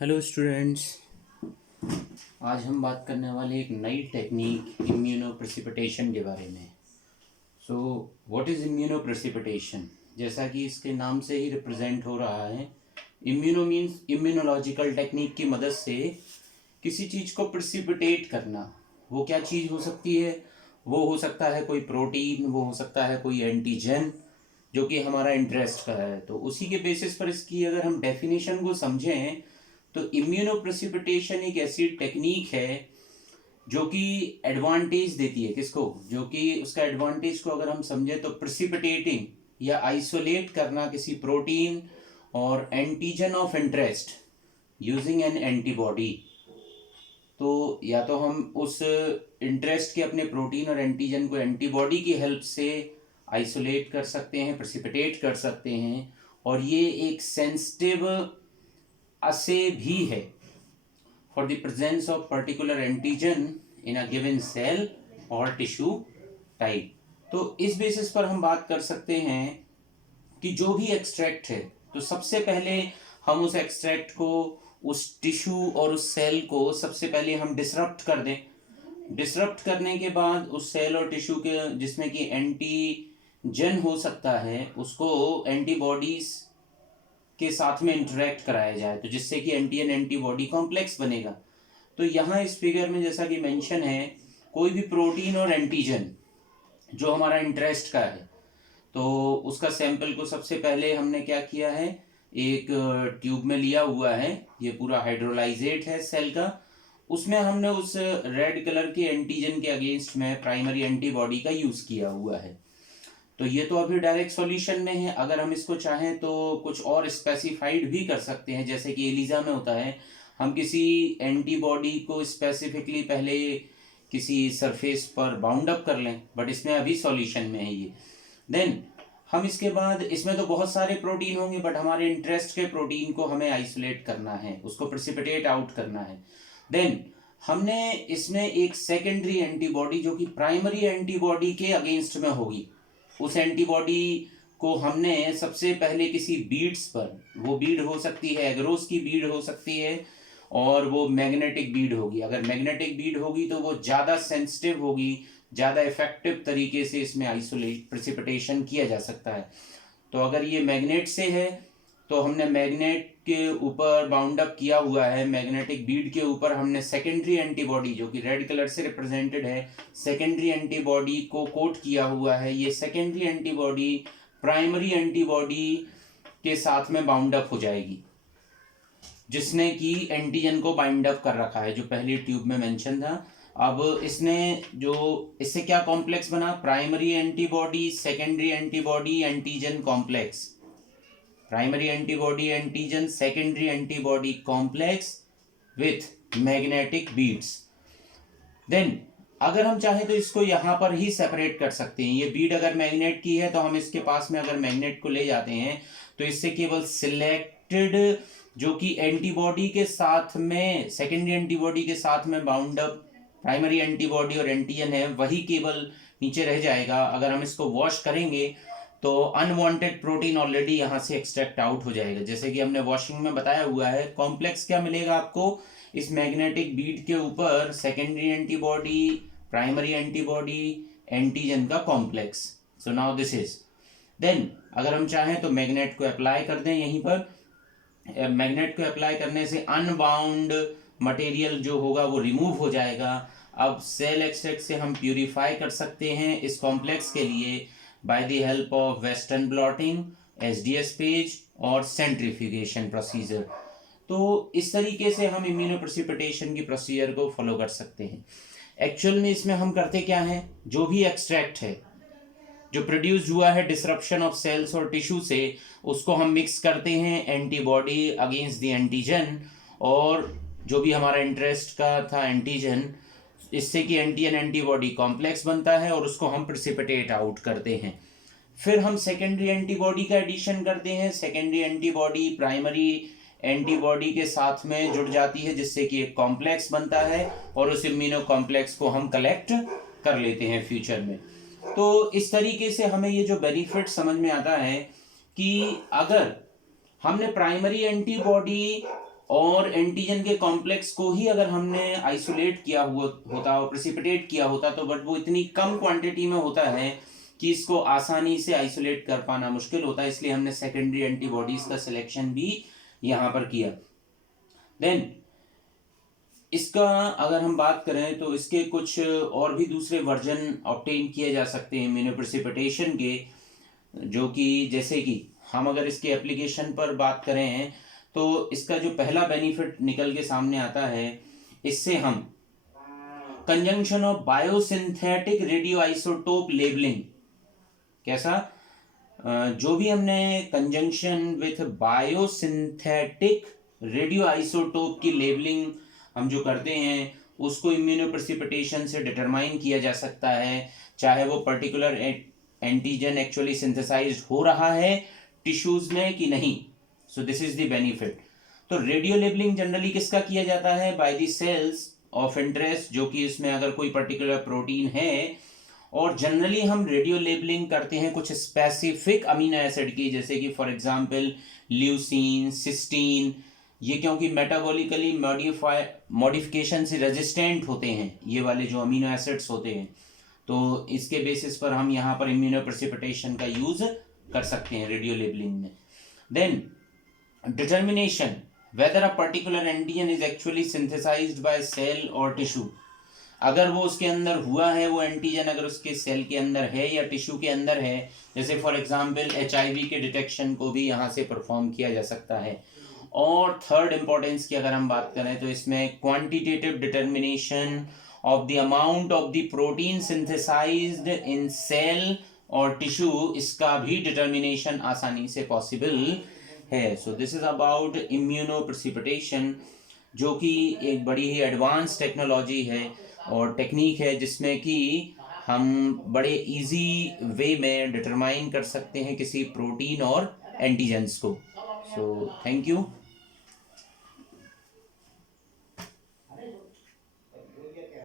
Hello students. आज हम बात करने वाले एक नई टेक्निक इम्यूनोप्रेसिपिटेशन के बारे में। So what is immunoprecipitation? जैसा कि इसके नाम से ही रिप्रेजेंट हो रहा है, इम्यूनो मीन्स इम्यूनोलॉजिकल टेक्निक की मदद से किसी चीज़ को प्रेसिपिटेट करना। वो क्या चीज़ हो सकती है? वो हो सकता है कोई प्रोटीन, वो हो सकता है कोई एंटीजन जो कि हमारा इंटरेस्ट का है। तो उसी के बेसिस पर इसकी अगर हम डेफिनेशन को समझें तो इम्यूनोप्रेसिपिटेशन एक ऐसी टेक्निक है जो कि एडवांटेज देती है किसको, जो कि उसका एडवांटेज को अगर हम समझें तो प्रेसिपिटेटिंग या आइसोलेट करना किसी प्रोटीन और antigen of interest using N antibody. तो या तो हम उस इंटरेस्ट के अपने प्रोटीन और एंटीजन को एंटीबॉडी की हेल्प से आइसोलेट कर सकते हैं, प्रेसिपिटेट कर सकते हैं। और ये एक सेंसिटिव असे भी है for the presence of particular antigen in a given cell और टिश्यू टाइप। तो इस बेसिस पर हम बात कर सकते हैं कि जो भी एक्सट्रैक्ट है, तो सबसे पहले हम उस एक्सट्रैक्ट को, उस टिश्यू और उस सेल को सबसे पहले हम डिसरप्ट कर दें। डिसरप्ट करने के बाद उस सेल और टिश्यू के जिसमें कि एंटीजन हो सकता है, उसको एंटीबॉडीज के साथ में इंटरेक्ट कराया जाए, तो जिससे कि एंटीजन एंटीबॉडी कॉम्प्लेक्स बनेगा। तो यहाँ इस फिगर में जैसा कि मेंशन है, कोई भी प्रोटीन और एंटीजन जो हमारा इंटरेस्ट का है, तो उसका सैंपल को सबसे पहले हमने क्या किया है, एक ट्यूब में लिया हुआ है। ये पूरा हाइड्रोलाइजेट है सेल का। उसमें हमने उस रेड कलर के एंटीजन के अगेंस्ट में प्राइमरी एंटीबॉडी का यूज किया हुआ है। तो ये तो अभी डायरेक्ट सॉल्यूशन में है। अगर हम इसको चाहें तो कुछ और स्पेसिफाइड भी कर सकते हैं, जैसे कि एलिजा में होता है, हम किसी एंटीबॉडी को स्पेसिफिकली पहले किसी सरफेस पर बाउंड अप कर लें, बट इसमें अभी सॉल्यूशन में है ये। देन हम इसके बाद, इसमें तो बहुत सारे प्रोटीन होंगे, बट हमारे इंटरेस्ट के प्रोटीन को हमें आइसोलेट करना है, उसको प्रेसिपिटेट आउट करना है। देन हमने इसमें एक सेकेंडरी एंटीबॉडी जो कि प्राइमरी एंटीबॉडी के अगेंस्ट में होगी, उस एंटीबॉडी को हमने सबसे पहले किसी बीड्स पर, वो बीड हो सकती है एगरोस की बीड हो सकती है, और वो मैग्नेटिक बीड होगी। अगर मैग्नेटिक बीड होगी तो वो ज़्यादा सेंसिटिव होगी, ज़्यादा इफेक्टिव तरीके से इसमें आइसोलेट प्रेसिपिटेशन किया जा सकता है। तो अगर ये मैग्नेट से है तो हमने मैग्नेट के ऊपर बाउंड अप किया हुआ है, मैग्नेटिक बीड के ऊपर हमने सेकेंडरी एंटीबॉडी जो कि रेड कलर से रिप्रेजेंटेड है, सेकेंडरी एंटीबॉडी को कोट किया हुआ है। ये सेकेंडरी एंटीबॉडी प्राइमरी एंटीबॉडी के साथ में बाउंड अप हो जाएगी, जिसने कि एंटीजन को बाइंड अप कर रखा है, जो पहली ट्यूब में मेंशन था। अब इसने जो, इससे क्या कॉम्प्लेक्स बना, primary antibody secondary antibody antigen complex, primary antibody antigen secondary antibody complex with magnetic beads. Then अगर हम चाहें तो इसको यहाँ पर ही सेपरेट कर सकते हैं। ये बीड अगर मैग्नेट की है तो हम इसके पास में अगर मैग्नेट को ले जाते हैं तो इससे केवल सिलेक्टेड जो कि एंटीबॉडी के साथ में, सेकेंडरी एंटीबॉडी के साथ में बाउंड अप प्राइमरी एंटीबॉडी और एंटीजन है, वही केवल नीचे रह जाएगा। अगर हम इसको वॉश करेंगे तो अनवांटेड प्रोटीन ऑलरेडी यहाँ से एक्सट्रैक्ट आउट हो जाएगा। जैसे कि हमने वॉशिंग में बताया हुआ है, कॉम्प्लेक्स क्या मिलेगा आपको, इस मैग्नेटिक बीड के ऊपर secondary antibody, primary antibody, antigen का complex. So now this is, then अगर हम चाहें तो मैग्नेट को अप्लाई कर दें यहीं पर। मैग्नेट को अप्लाई करने से अनबाउंड मटेरियल जो होगा वो रिमूव हो जाएगा। अब सेल एक्सट्रैक्ट से हम प्यूरिफाई कर सकते हैं इस कॉम्प्लेक्स के लिए by the help of western blotting, SDS page और सेंट्रीफ्यूगेशन प्रोसीजर। तो इस तरीके से हम इम्यूनोप्रेसिपिटेशन की प्रोसीजर को फॉलो कर सकते हैं। एक्चुअल में इसमें हम करते क्या हैं, जो भी एक्सट्रैक्ट है जो प्रोड्यूस हुआ है डिसरप्शन ऑफ सेल्स और टिश्यू से, उसको हम मिक्स करते हैं एंटीबॉडी अगेंस्ट द एंटीजन, और जो भी हमारा इंटरेस्ट का था एंटीजन, इससे कि एंटीजन एंटीबॉडी कॉम्प्लेक्स बनता है और उसको हम प्रेसिपिटेट आउट करते हैं। फिर हम सेकेंडरी एंटीबॉडी का एडिशन करते हैं। सेकेंडरी एंटीबॉडी प्राइमरी एंटीबॉडी के साथ में जुड़ जाती है, जिससे कि एक कॉम्प्लेक्स बनता है, और उस इम्यूनो कॉम्प्लेक्स को हम कलेक्ट कर लेते हैं फ्यूचर में। तो इस तरीके से हमें ये जो बेनिफिट समझ में आता है कि अगर हमने प्राइमरी एंटीबॉडी और एंटीजन के कॉम्प्लेक्स को ही अगर हमने आइसोलेट किया हुआ होता और प्रेसिपिटेट किया होता तो बट वो इतनी कम क्वांटिटी में होता है कि इसको आसानी से आइसोलेट कर पाना मुश्किल होता है, इसलिए हमने सेकेंडरी एंटीबॉडीज का सिलेक्शन भी यहाँ पर किया। देन इसका अगर हम बात करें तो इसके कुछ और भी दूसरे वर्जन ऑब्टेन किए जा सकते हैं इम्यूनोप्रेसिपिटेशन के, जो कि जैसे कि हम अगर इसके एप्लीकेशन पर बात करें तो इसका जो पहला बेनिफिट निकल के सामने आता है, इससे हम conjunction of biosynthetic radio isotope labelling, कैसा जो भी हमने conjunction with biosynthetic radio isotope की लेबलिंग हम जो करते हैं उसको इम्यूनोप्रेसिपिटेशन से डिटरमाइन किया जा सकता है, चाहे वो पर्टिकुलर एंटीजन एक्चुअली सिंथेसाइज हो रहा है टिश्यूज में कि नहीं। So this is the benefit. तो रेडियो लेबलिंग जनरली किसका किया जाता है? By the cells of interest, जो कि इसमें अगर कोई पर्टिकुलर प्रोटीन है, और जनरली हम रेडियो लेबलिंग करते हैं कुछ स्पेसिफिक अमीनो एसिड की, जैसे कि फॉर एग्जांपल ल्यूसीन, सिस्टीन, ये क्योंकि मेटाबॉलिकली मॉडिफिकेशन से रेजिस्टेंट होते हैं ये वाले जो अमीनो एसिड्स होते हैं, तो इसके बेसिस पर हम यहाँ पर इम्यूनोप्रेसिपिटेशन का यूज कर सकते हैं रेडियो लेबलिंग में। Then determination whether a particular antigen is actually synthesized by cell or tissue, अगर वो उसके अंदर हुआ है, वो एंटीजन अगर उसके सेल के अंदर है या टिश्यू के अंदर है, जैसे फॉर एग्जांपल HIV के डिटेक्शन को भी यहाँ से परफॉर्म किया जा सकता है। और थर्ड इम्पोर्टेंस की अगर हम बात करें तो इसमें quantitative determination of the amount of the protein synthesised in cell और टिश्यू, इसका भी डिटर्मिनेशन आसानी से पॉसिबल है। So this is about immunoprecipitation, जो कि एक बड़ी ही एडवांस टेक्नोलॉजी है और टेक्निक है जिसमें कि हम बड़े इजी वे में डिटरमाइन कर सकते हैं किसी प्रोटीन और एंटीजेंस को। So thank you.